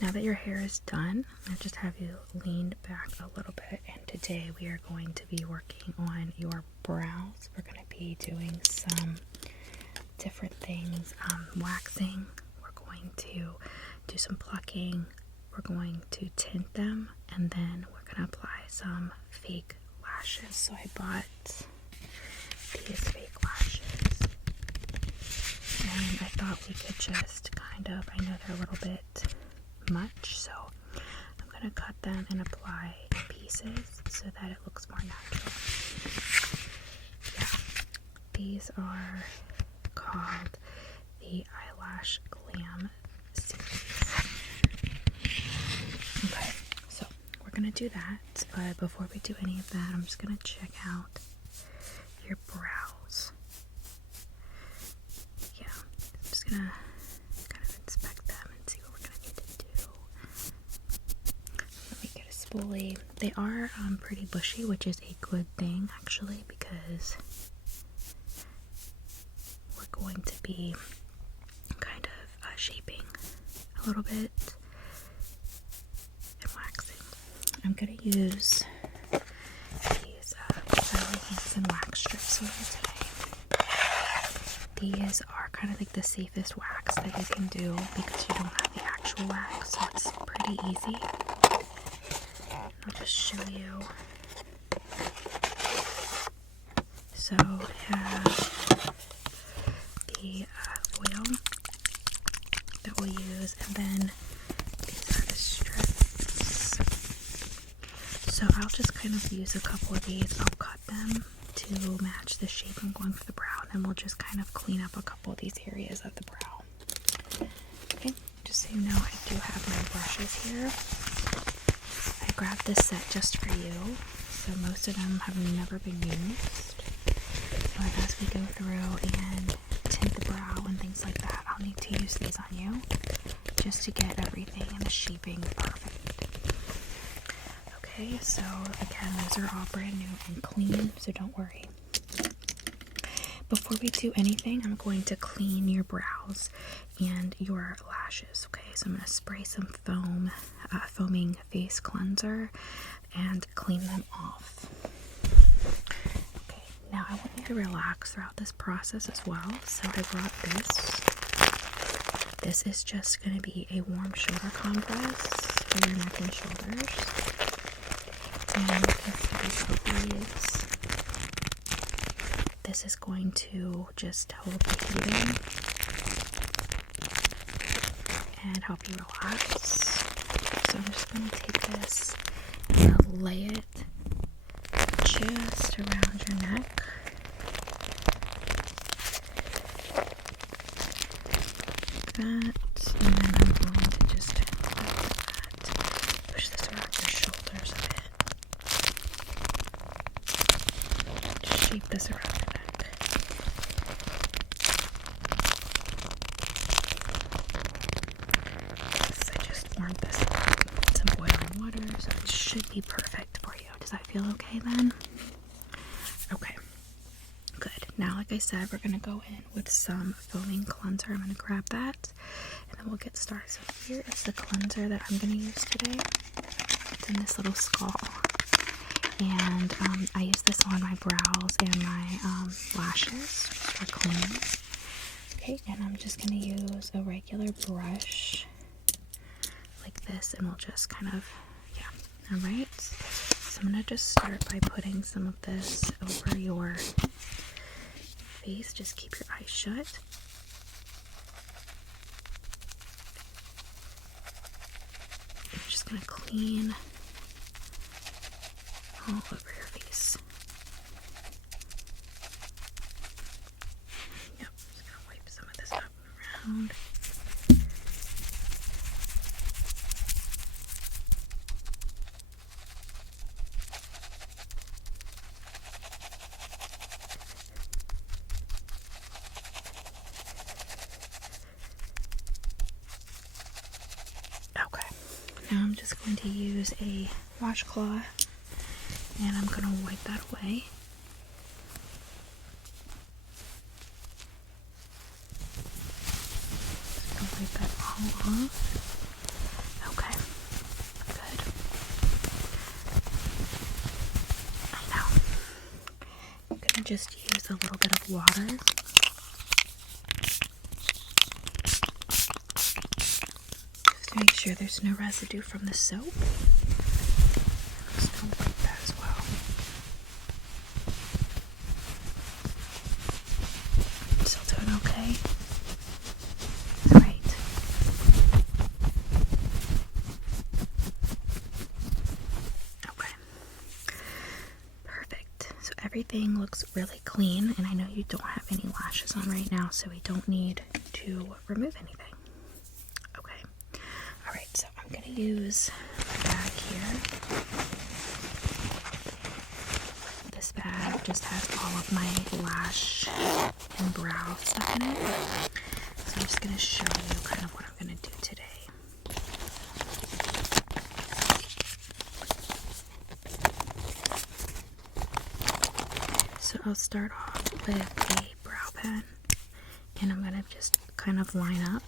now that your hair is done, I just have you leaned back a little bit, and today we are going to be working on your brows. We're going to be doing some different things, waxing, we're going to do some plucking, we're going to tint them, and then we're going to apply some fake lashes. So I bought these fake lashes, and I thought we could just kind of, I know they're a little bit much, so I'm going to cut them and apply pieces so that it looks more natural. Yeah, these are called the Eyelash Glam series. Okay, so we're going to do that, but before we do any of that, I'm just going to check out your brows. Yeah, I'm just going to kind of inspect them and see what we're going to need to do. Let me get a spoolie. They are pretty bushy, which is a good thing actually, because we're going to be kind of shaping a little bit and waxing. I'm going to use these Sally Hansen wax strips here today. These are kind of like the safest wax that you can do because you don't have the actual wax, so it's pretty easy. I'll just show you. So I have the oil that we'll use, and then these are the strips. So I'll just kind of use a couple of these. I'll cut them to match the shape I'm going for the brow, and then we'll just kind of clean up a couple of these areas of the brow. Okay, just so you know, I do have my brushes here. I grabbed this set just for you, so most of them have never been used. But as we go through and tint the brow and things like that, I'll need to use these on you just to get everything and the shaping perfect. Okay, so again, those are all brand new and clean, so don't worry. Before we do anything, I'm going to clean your brows and your lashes. Okay, so I'm going to spray some foaming face cleanser and clean them off. Okay, now I want you to relax throughout this process as well. So I brought this. This is just going to be a warm shoulder compress for your neck and shoulders. And this is going to just hold the heat in and help you relax. So I'm just going to take this and lay it just around your neck. Like that. And then I'm going to just push this around your shoulders a bit. Shape this around your neck. Yes, I just warmed this up with some boiling water, so it should be perfect for you. Does that feel okay then? Okay, good. Now, like I said, we're going to go in with some foaming cleanser. I'm going to grab that, and then we'll get started. So here is the cleanser that I'm going to use today. It's in this little skull. And I use this on my brows and my lashes for cleaning. Okay, and I'm just going to use a regular brush like this, and we'll just kind of, yeah, alright. So I'm going to just start by putting some of this over your face. Just keep your eyes shut. I'm just going to clean all over your face. Yep, just gonna wipe some of this up and around. Okay, now I'm just going to use a washcloth, and I'm going to wipe that away. Just going to wipe that all off. just use a little bit of water. Just to make sure there's no residue from the soap. I'm just going to wipe that as well. Still doing okay? Great. Okay. Perfect. So everything looks really clean, and I know you don't have any lashes on right now, so we don't need to remove anything. Okay. Alright, so I'm going to use a bag here. This bag just has all of my lash and brow stuff in it. So I'm just going to show you kind of what I'm going to do today. So I'll start off with a brow pen, and I'm going to just kind of line up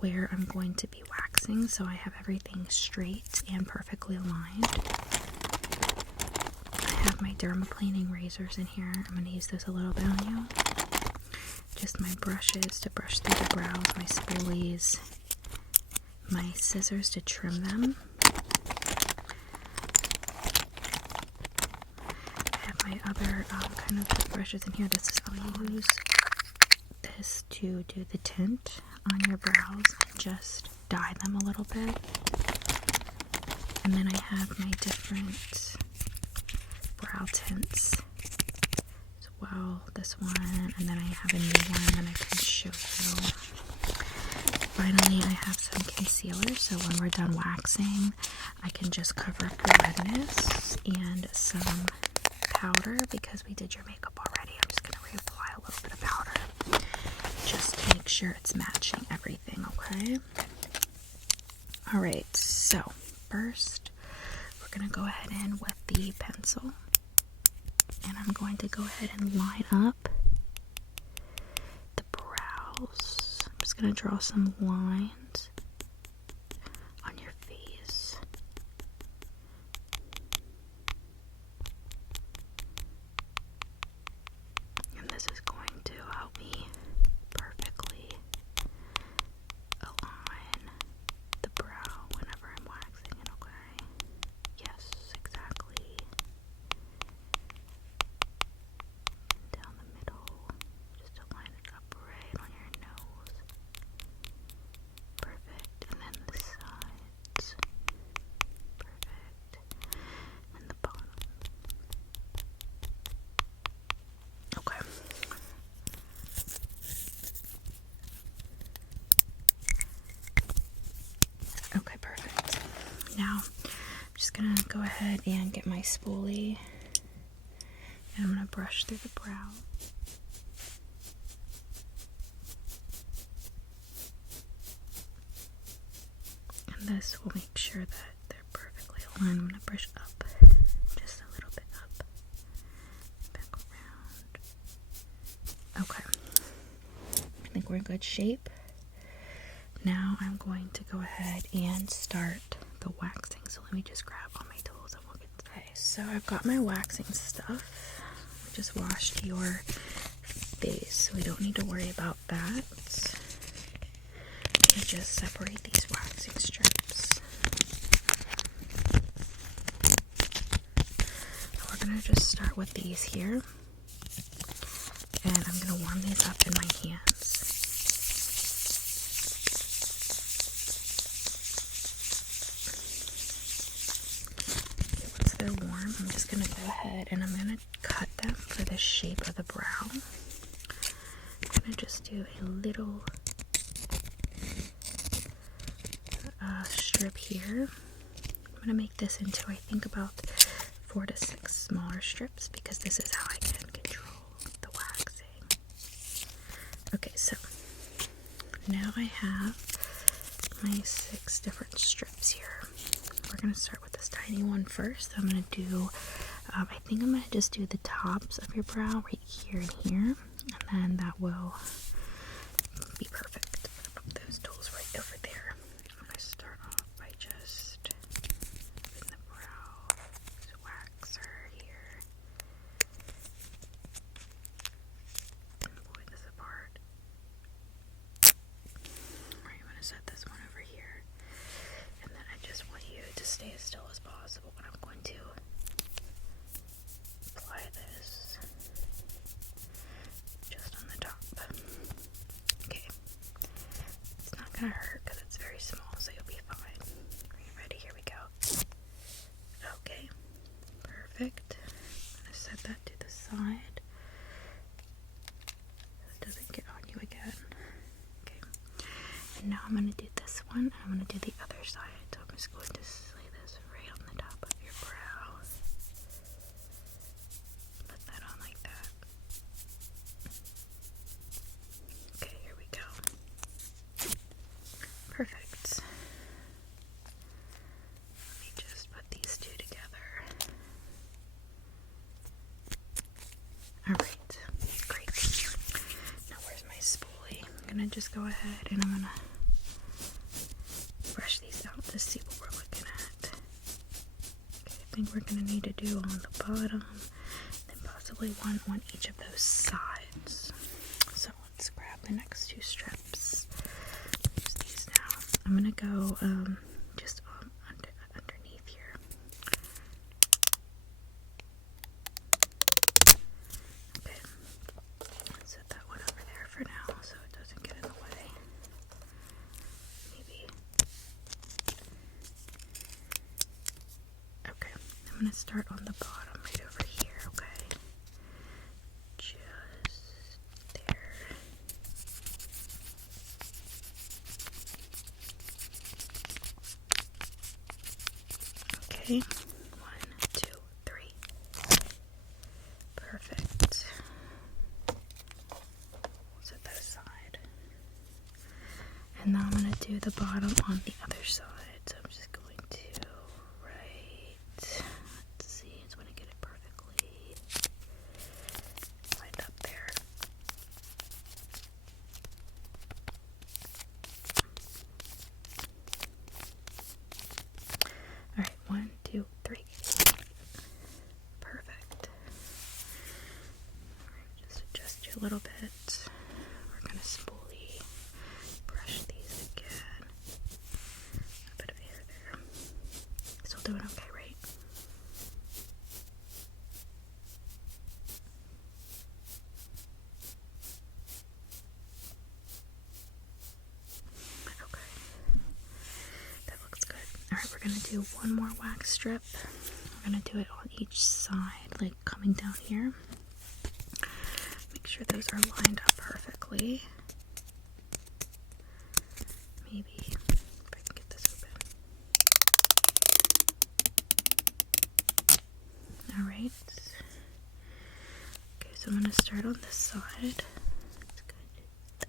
where I'm going to be waxing so I have everything straight and perfectly aligned. I have my Dermaplaning razors in here. I'm going to use this a little bit on you. Just my brushes to brush through the brows, my spoolies, my scissors to trim them. I have my other kind of brushes in here. I'll use this to do the tint on your brows and just dye them a little bit. And then I have my different brow tints as well. This one, and then I have a new one that I can show you. Finally, I have some concealer, so when we're done waxing, I can just cover up the redness, and some powder, because we did your makeup already. I'm just going to reapply a little bit of powder just to make sure it's matching everything, okay? Alright, so first we're going to go ahead in with the pencil, and I'm going to go ahead and line up the brows. I'm just going to draw some lines on your face. And this is going to help me perfectly align the brow whenever I'm waxing it, okay? Yes, exactly. Down the middle, just to line it up right on your nose. Perfect. And then the sides. Perfect. And the bottom. Okay. Okay, perfect. Now, I'm just gonna go ahead and get my spoolie, and I'm gonna brush through the brow. And this will make sure that they're perfectly aligned. I'm gonna brush up, just a little bit up, back around. Okay. I think we're in good shape. Now I'm going to go ahead and start the waxing. So let me just grab all my tools and we'll get started. Okay, so I've got my waxing stuff. I just washed your face, so we don't need to worry about that. Let me just separate these waxing strips. We're going to just start with these here. And I'm going to warm these up in my hands. Once they're warm, I'm just going to go ahead and I'm going to cut them for the shape of the brow. I'm going to just do a little strip here. I'm going to make this into, I think, about 4 to 6 smaller strips, because this is how I can control the waxing. Okay, so now I have my 6 different strips here. We're going to start with this tiny one first. I'm going to do, I think I'm going to just do the tops of your brow right here and here, and then that will be perfect. Put those tools right over there. I'm going to start off by just putting the brow waxer here. gonna hurt because it's very small, so you'll be fine. Are you ready? Here we go. Okay, perfect. I'm gonna set that to the side so it doesn't get on you again. Okay, and now I'm gonna do this one. I'm gonna do the other side. So I'm just going to lay this right on the top of your brow. Put that on like that. Okay, here we go. Perfect. Let me just put these two together. Alright, great. Now where's my spoolie? I'm gonna just go ahead and I'm gonna brush these out to see what we're looking at. Okay, I think we're gonna need to do on the bottom, then possibly one on each of those sides. So let's grab the next two strips. Use these now. I'm gonna go just underneath here. Okay, set that one over there for now so it doesn't get in the way. Maybe. Okay, I'm gonna start on the bottom right over here, okay? Just there. Okay, 1, 2, 3. Perfect. Set that aside. And now I'm going to do the bottom on the other side. So I'm just going to let's see, I just want to get it perfectly lined up there. Alright, 1, 2, 3. Perfect. Alright, just adjust you a little bit. We're going to spoolie brush these again. A bit of hair there. Still doing okay, right? Okay. That looks good. Alright, we're going to do one more wax strip. We're going to do it on each side, like coming down here. Make sure those are lined up perfectly. Maybe if I can get this open. Alright. Okay, so I'm going to start on this side. It's good.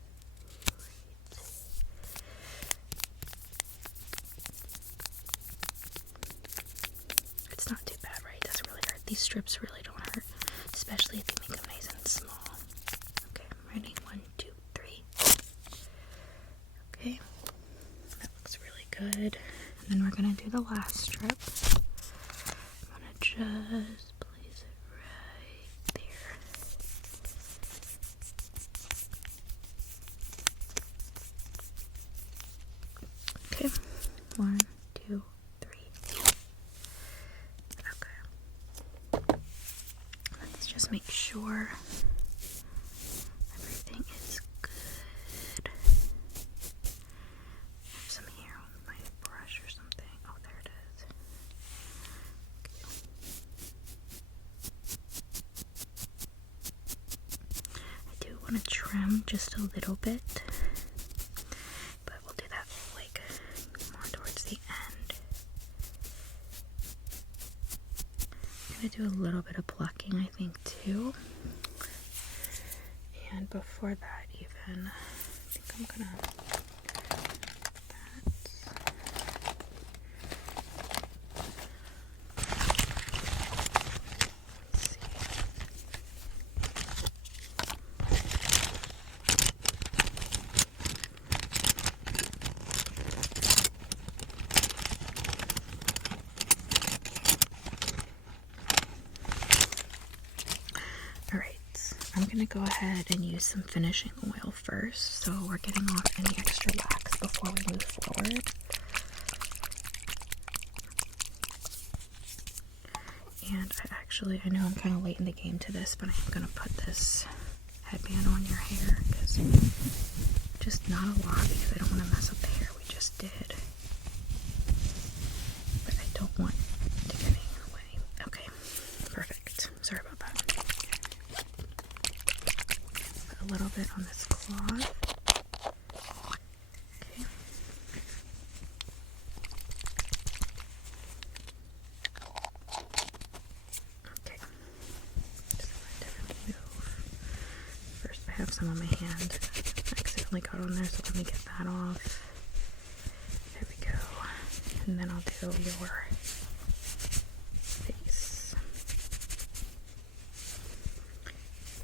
It's not too bad, right? It doesn't really hurt. These strips really don't hurt, especially if you make them nice and small. Okay, I'm ready. 1, 2, 3. Okay, that looks really good. And then we're gonna do the last strip. I'm gonna just place it right there. Okay, 1, 2, 3. Okay. Let's just make sure everything is good. Have some hair on my brush or something. Oh, there it is. Okay. I do want to trim just a little bit, but we'll do that like more towards the end. I'm gonna do a little bit of plucking, I think, too. And before that, even, I think I'm gonna I'm going to go ahead and use some finishing oil first, so we're getting off any extra wax before we move forward. And I know I'm kind of late in the game to this, but I'm going to put this headband on your hair because it Just not a lot because I don't want to mess up the hair we just did. But I don't want to get any in the way. Okay, perfect. Sorry about that. Put a little bit on this cloth. Okay. Okay. Just let everything move. First, I have some on my hand. I accidentally got on there, so let me get that off. There we go. And then I'll do your face.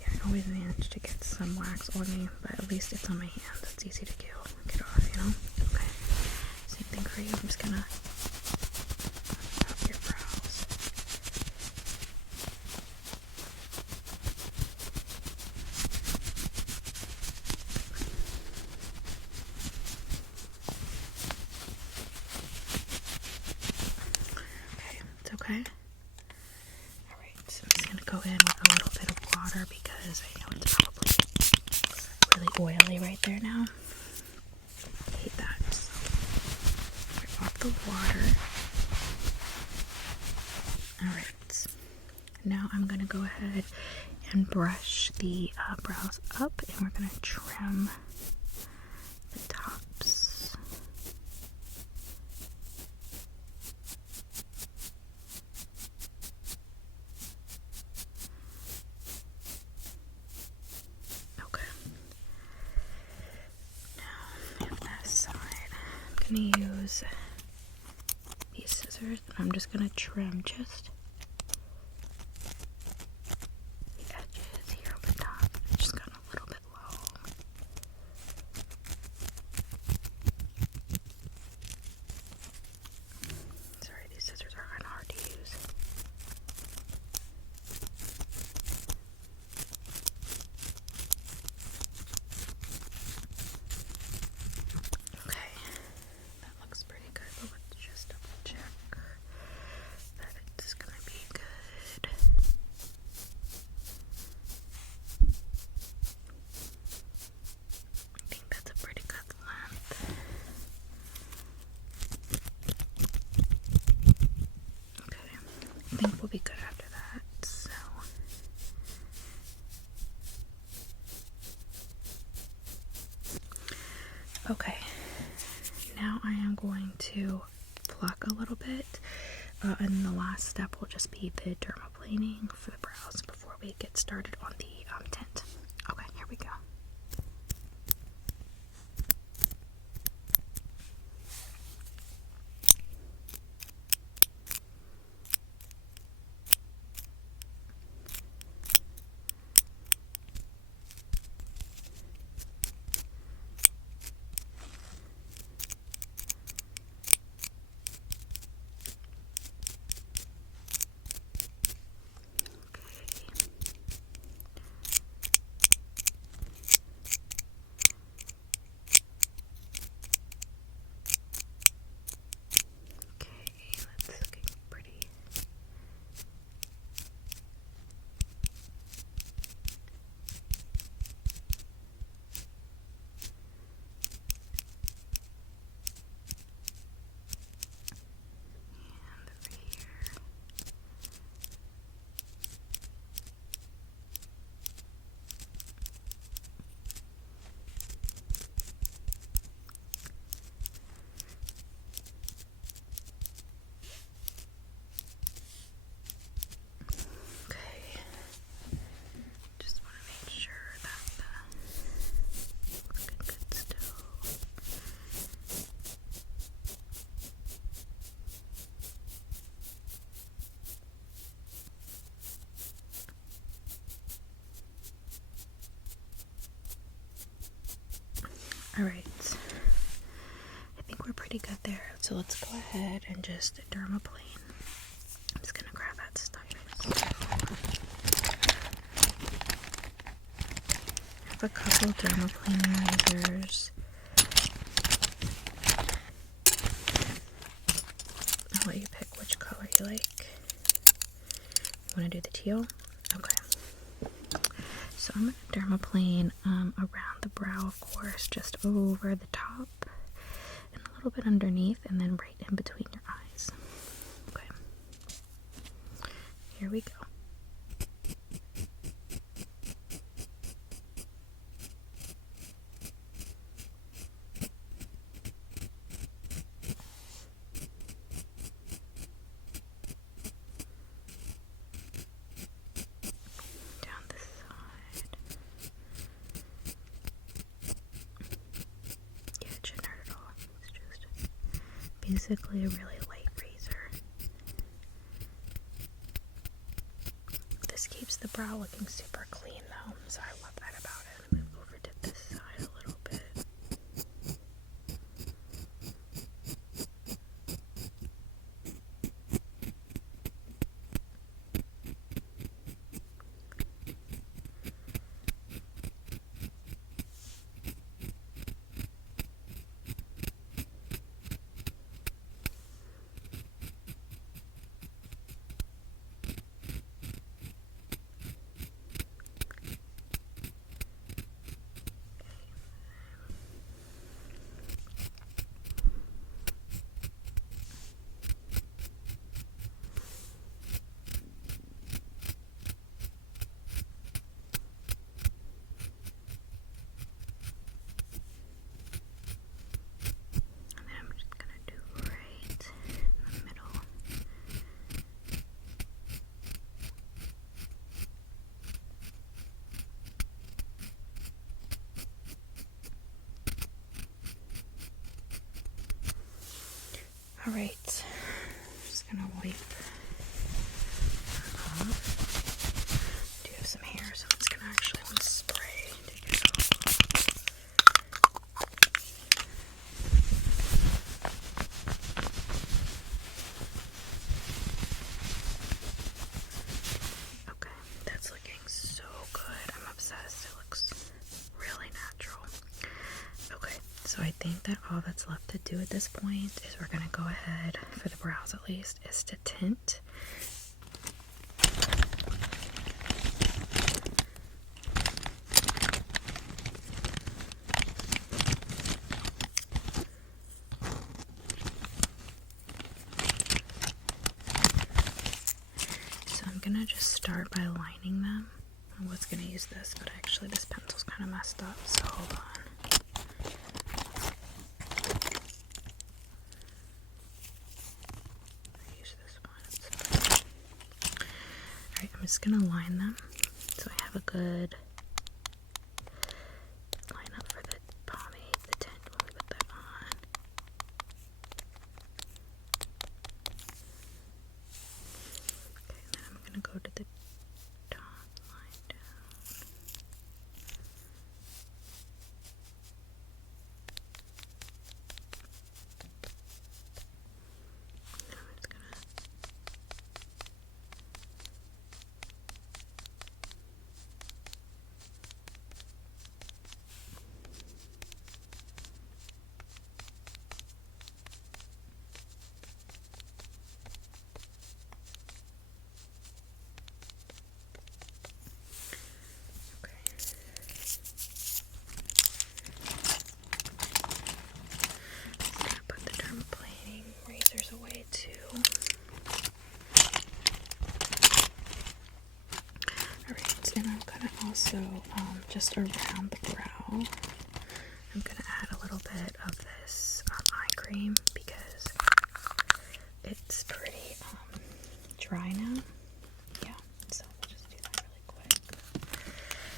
Yeah, I always manage to get some wax on me, but at least it's on my hands. It's easy to get off, you know? Okay. Same thing for you. I'm just gonna top your brows. Okay. Alright, so I'm just going to go in with a little bit of water because I know it's probably really oily right there now. I hate that. So, wipe off the water. Alright, now I'm going to go ahead and brush the brows up, and we're going to trim the tops. I'm going to use these scissors, and I'm just going to trim just the edges here on the top. It's just gotten a little bit low. Sorry, these scissors are kind of hard to use. I think we'll be good after that, so okay, now I am going to pluck a little bit, and the last step will just be the dermaplaning for the brows before we get started on the tint. Okay, here we go. Alright, I think we're pretty good there, so let's go ahead and just dermaplane. I'm just gonna grab that stylus. I have a couple dermaplaning razors. I'll let you pick which color you like. You want to do the teal? Okay. So I'm going to dermaplane around the brow, of course, just over the top and a little bit underneath, and then right in between your eyes. Okay. Here we go. Basically a really light razor. This keeps the brow looking super clean though, so I love that about it. Let me move over to this side a little bit. Alright, I'm just gonna wipe off. I do have some hair, so it's gonna actually want to spray to go. Okay, that's looking so good. I'm obsessed. It looks really natural. Okay, so I think that all that's left to do at this point is we're going to go ahead, for the brows at least, is to tint. So I'm going to just start by lining them. I was going to use this, but actually this pencil's kind of messed up, so hold on. I'm just gonna line them so I have a good line up for the pomade, the tint when we put that on. Okay, and then I'm gonna go to the top line down. And I'm just gonna put the dermaplaning razors away too. Alright, and I'm gonna also, just around the brow, I'm gonna add a little bit of this eye cream because it's pretty dry now. Yeah, so we'll just do that really quick.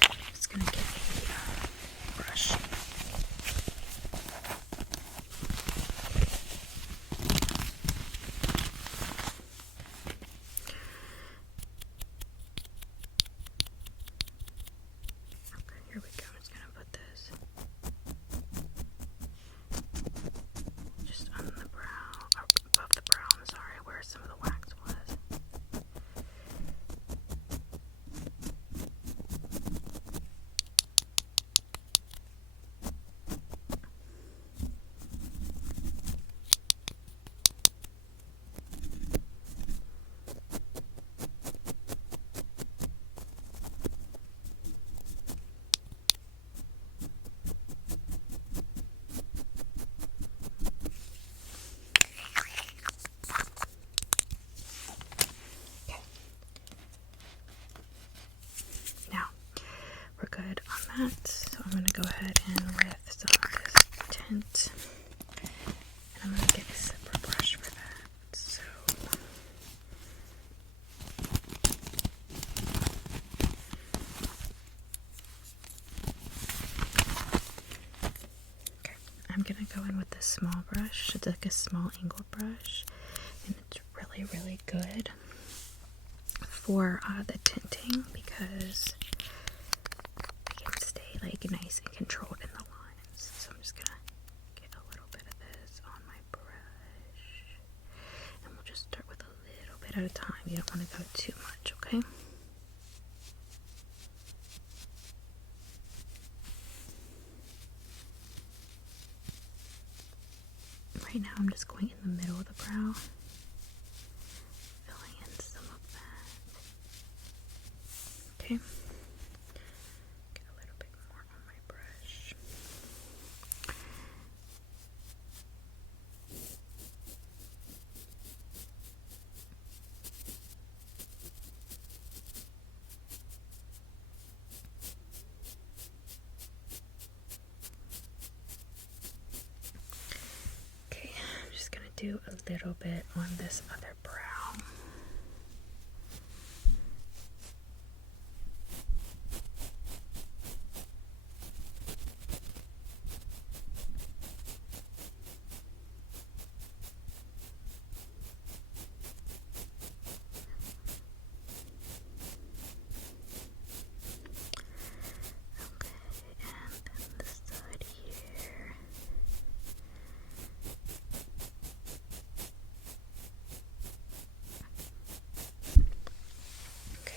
I'm just gonna get a brush. Okay, here we go. I'm just gonna put this just on the gonna go ahead and with some of this tint, and I'm gonna get a separate brush for that. So okay, I'm gonna go in with this small brush. It's like a small angled brush, and it's really, really good for the tinting because it can stay like nice and controlled in the lines. So I'm just gonna get a little bit of this on my brush, and we'll just start with a little bit at a time. You don't want to go too much, okay? Right now I'm just going in the middle of the brow, filling in some of that. Okay. Get a little bit more on my brush. Okay, I'm just gonna do a little bit on this other brow.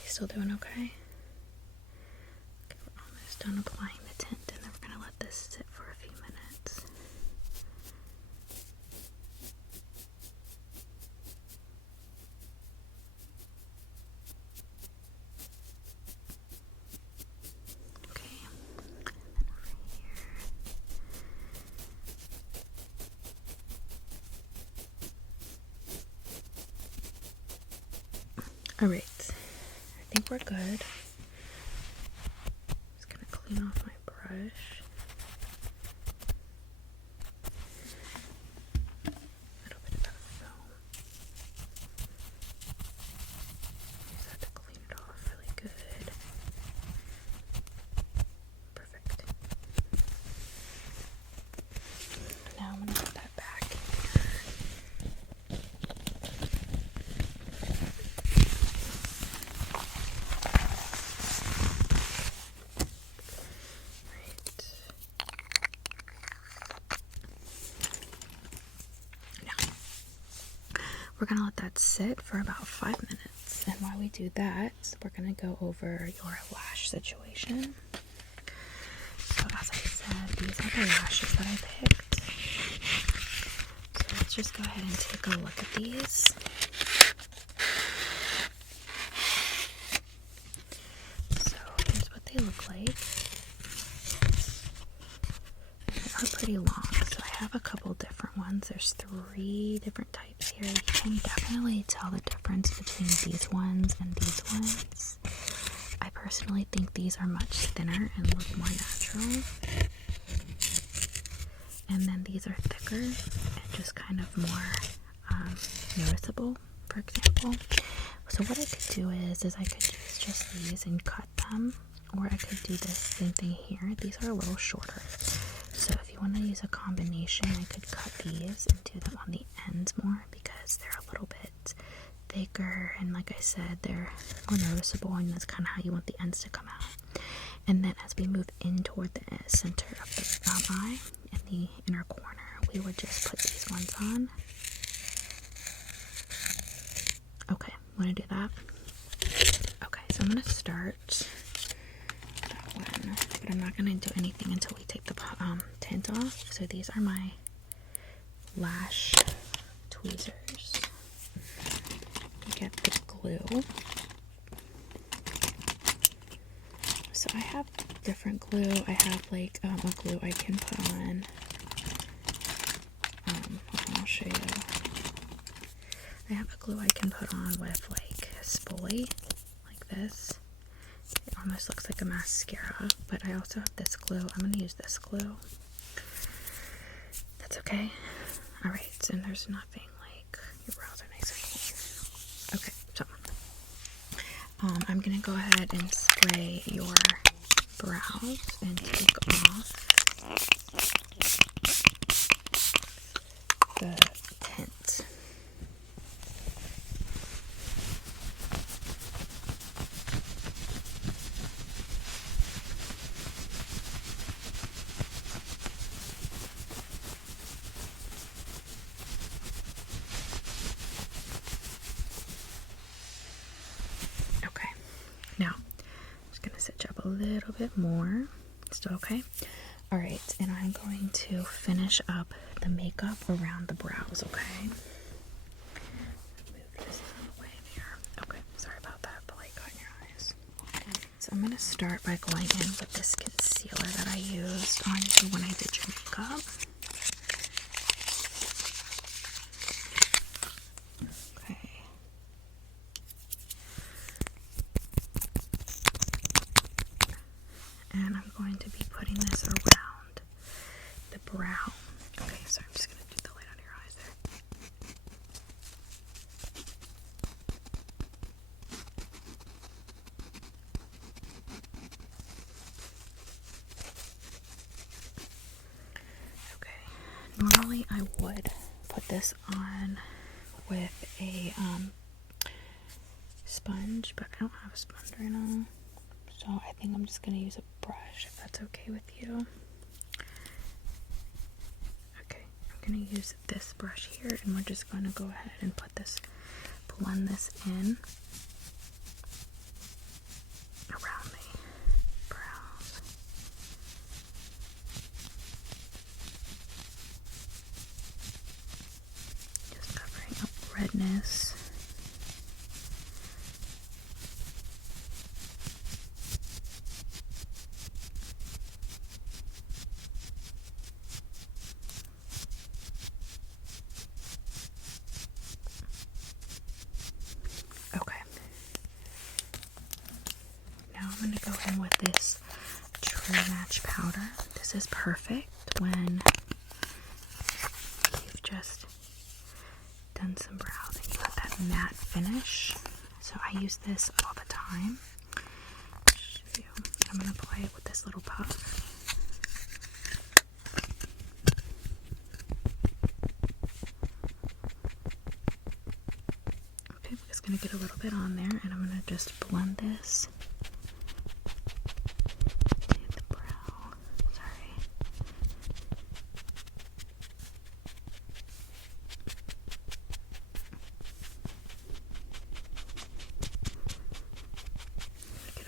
Still doing okay? Okay, we're almost done applying the tint, and then we're gonna let this sit for a few minutes. Okay, and then over here. Alright. I think we're good. Just gonna clean off my brush. A little bit of that film. Just have to clean it off really good. Perfect. Now I'm gonna put that back in here. We're gonna let that sit for about 5 minutes, and while we do that, we're gonna go over your lash situation. So as I said, these are the lashes that I picked. So let's just go ahead and take a look at these. So here's what they look like. They are pretty long, so I have a couple different ones. There's 3 different types here. You can definitely tell the difference between these ones and these ones. I personally think these are much thinner and look more natural. And then these are thicker and just kind of more noticeable, for example. So what I could do is I could use just these and cut them, or I could do the same thing here. These are a little shorter. So if you want to use a combination, I could cut these and do them on the ends more because they're a little bit thicker, and like I said, they're more noticeable, and that's kind of how you want the ends to come out. And then as we move in toward the center of the eye and the inner corner, we would just put these ones on. Okay, want to do that? Okay, so I'm going to start that one, but I'm not going to do anything until we take the tint off. So these are my lash tweezers. Get the glue. So I have different glue. I have like a glue I can put on. I'll show you. I have a glue I can put on with like spooly, like this. It almost looks like a mascara, but I also have this glue. I'm going to use this glue. That's okay. Alright, and there's nothing like, your brows are nice and clean. Okay, so I'm going to go ahead and spray your brows and take off the tint. Okay, now I'm just going to sit you up a little bit more. Still okay? Alright, and I'm going to finish up the makeup around the brows, okay? Move this out of the way there. Okay, sorry about that, the light got in your eyes. So I'm going to start by going in with this concealer that I used on you when I did your makeup. Okay. And I'm going to be putting this around the brow. Okay, so I'm just going to do the light under your eyes there. Okay, normally I would put this on with a sponge, but I don't have a sponge right now. So I think I'm just going to use a brush, if that's okay with you. Okay, I'm going to use this brush here, and we're just going to go ahead and blend this in around the brows. Just covering up redness. I'm going to go in with this True Match powder. This is perfect when you've just done some brows and you want that matte finish. So I use this all the time. I'm going to apply it with this little puff. Okay, I'm just going to get a little bit on there, and I'm going to just blend this.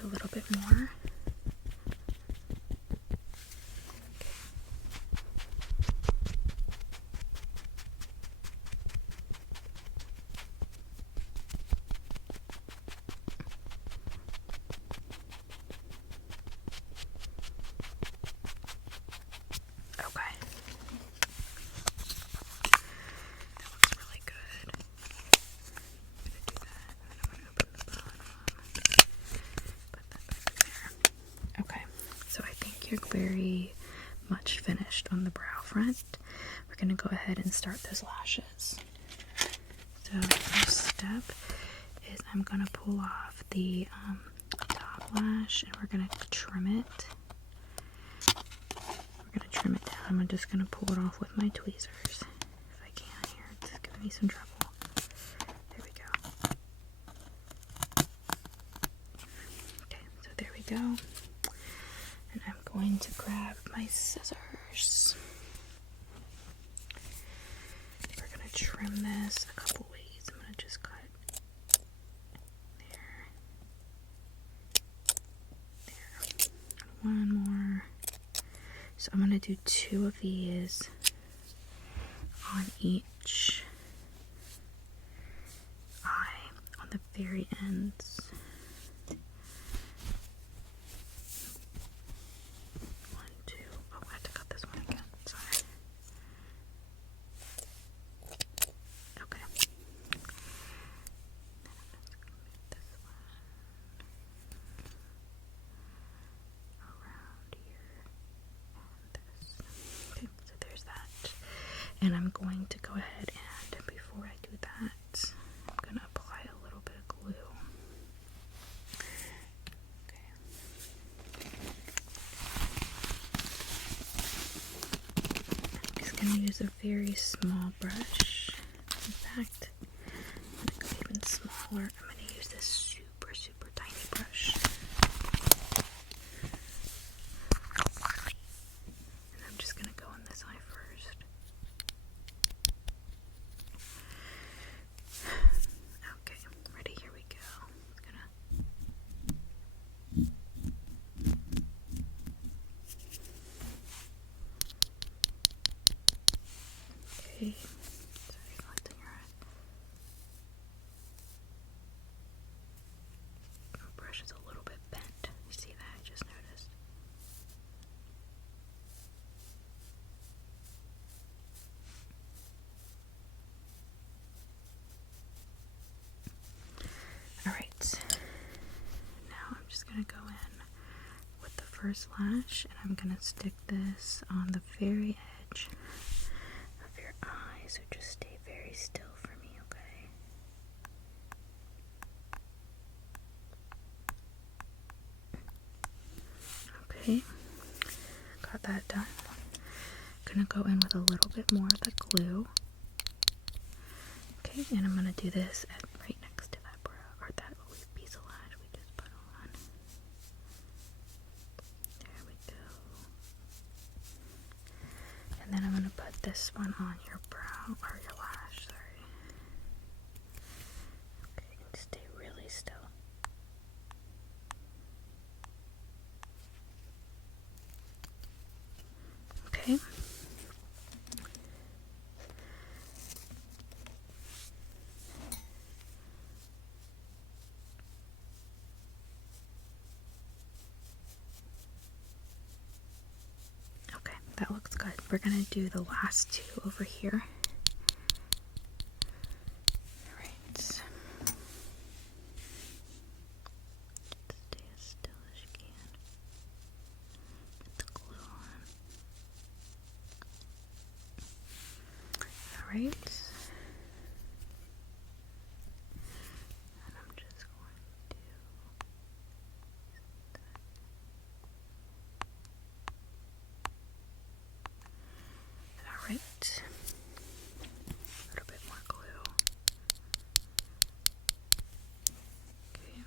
A little bit more. Okay. That looks really good. I'm gonna do that, and then I'm gonna open the bottom. Put that back there. Okay, so I think you're very much finished on the brow front. We're gonna go ahead and start those lashes. So the first step is I'm gonna pull off the top lash, and we're gonna trim it. We're gonna trim it down. I'm just gonna pull it off with my tweezers if I can here. It's giving me some trouble. There we go. Okay, so there we go. And I'm going to grab my scissors. We're gonna trim this a couple ways. I'm gonna just cut there. One more. So I'm going to do 2 of these on each eye on the very ends. 1, 2. Oh, I have to cut this one again. Sorry. Okay. Then I'm just going to move this one. And I'm going to go ahead and, before I do that, I'm going to apply a little bit of glue. I'm just going to use a very small brush. In fact, I'm going to go even smaller. I'm going to use this super, super tiny brush. And I'm just going to go in this eye first. Okay, ready? Here we go. Okay. Sorry, lights in your eye. My brush is a little bit bent. You see that? I just noticed. Alright, now I'm just going to go in with the first lash, and I'm going to stick this on the very edge of your eye, so just stay very still for me, okay? Okay, got that done. I'm going to go in with a little bit more of the glue. Okay, and I'm going to do this right next to that brow, or that piece of lash we just put on. There we go. And then I'm going to put this one on your brow, or your lash, sorry. Okay, and stay really still. Okay. Okay, that looks good. We're gonna do the last two over here. Alright. Stay as still as you can. Get the glue on. Alright. And I'm just going to Alright. A little bit more glue. Okay.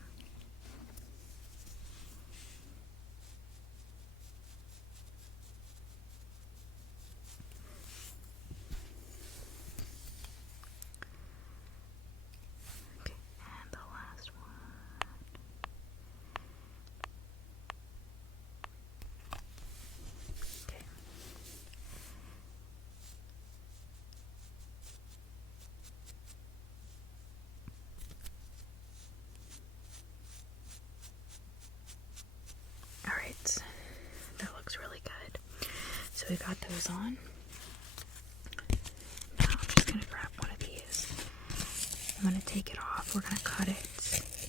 Okay, and the last one. Okay. Alright, that looks really good. So we got those on. Now I'm just going to grab one of these. I'm going to take it off. We're going to cut it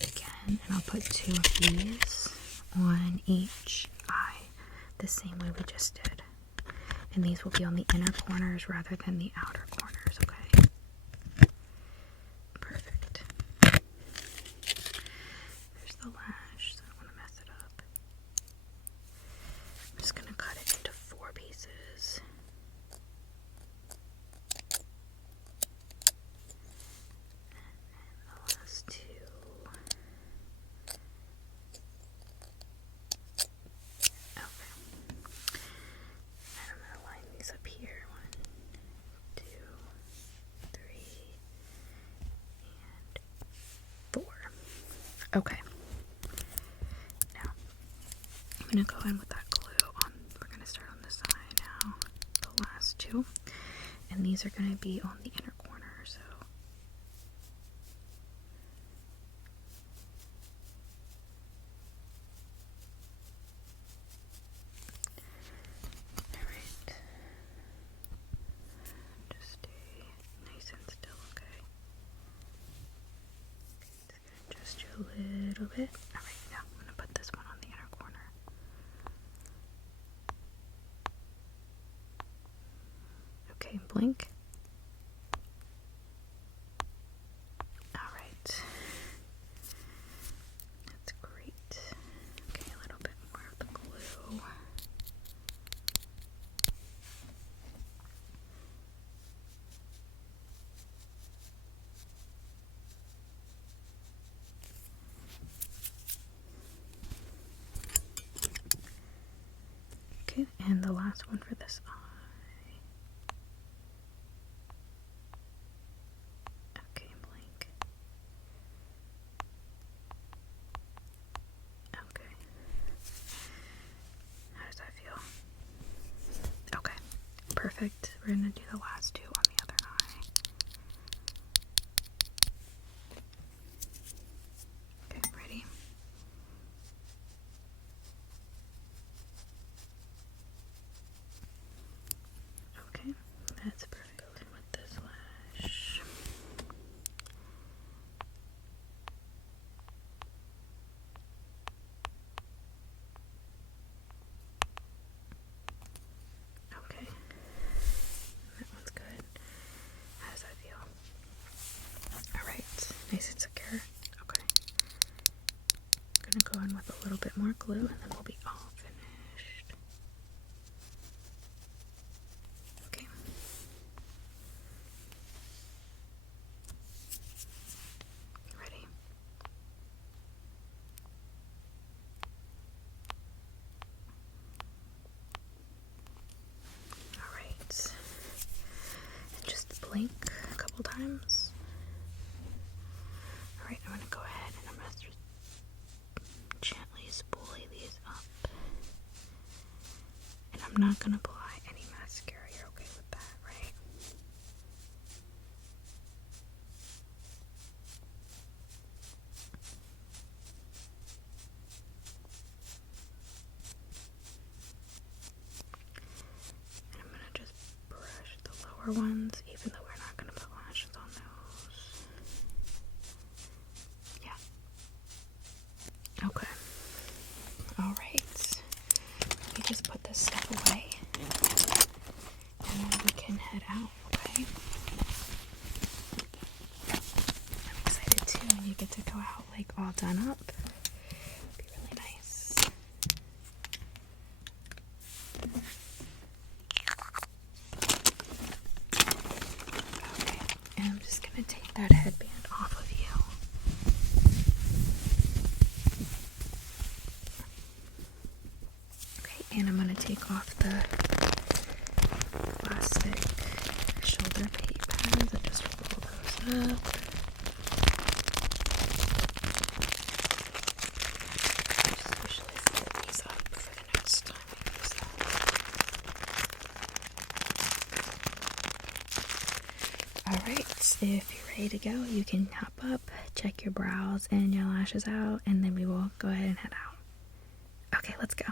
again, and I'll put two of these on each eye the same way we just did. And these will be on the inner corners rather than the outer corners, okay? Perfect. There's the lash, so I don't want to mess it up. I'm just going to cut it into 4 pieces. And the last 2. Okay. And I'm going to line these up here. 1, 2, 3, and 4. Okay. Now, I'm going to go in with that glue on. We're going to start on this side now. The last 2. And these are going to be on the inner corner, so. Alright. Just stay nice and still, okay? Just adjust you a little bit. Alright, now I'm going to put this one on the inner corner. Okay, blink. the last one for this eye. Okay, blink. Okay. How does that feel? Okay, perfect. We're gonna do the last two on the other eye. Okay, ready? Okay, that's perfect. With this lash. Okay, that one's good. How does that feel? Alright, nice and secure. Okay. I'm gonna go in with a little bit more glue and then we'll be all finished. Okay. Ready? Alright. And just blink a couple times. Alright, I'm gonna go ahead and I'm gonna just gently spoolie these up. And I'm not gonna apply any mascara. You're okay with that, right? And I'm gonna just brush the lower ones, even though we're not gonna put lashes on those. Yeah. Okay. Alright. Let me just put this stuff away. And then we can head out, okay? I'm excited too when you get to go out like all done up. It'd be really nice. Okay, and I'm just gonna take that headband off of you. Okay, and I'm gonna take off the plastic shoulder pate pads and just roll those up. Just usually roll these up for the next time I use them. Alright, if you're ready to go, you can hop up, check your brows and your lashes out, and then we will go ahead and head out. Okay, let's go.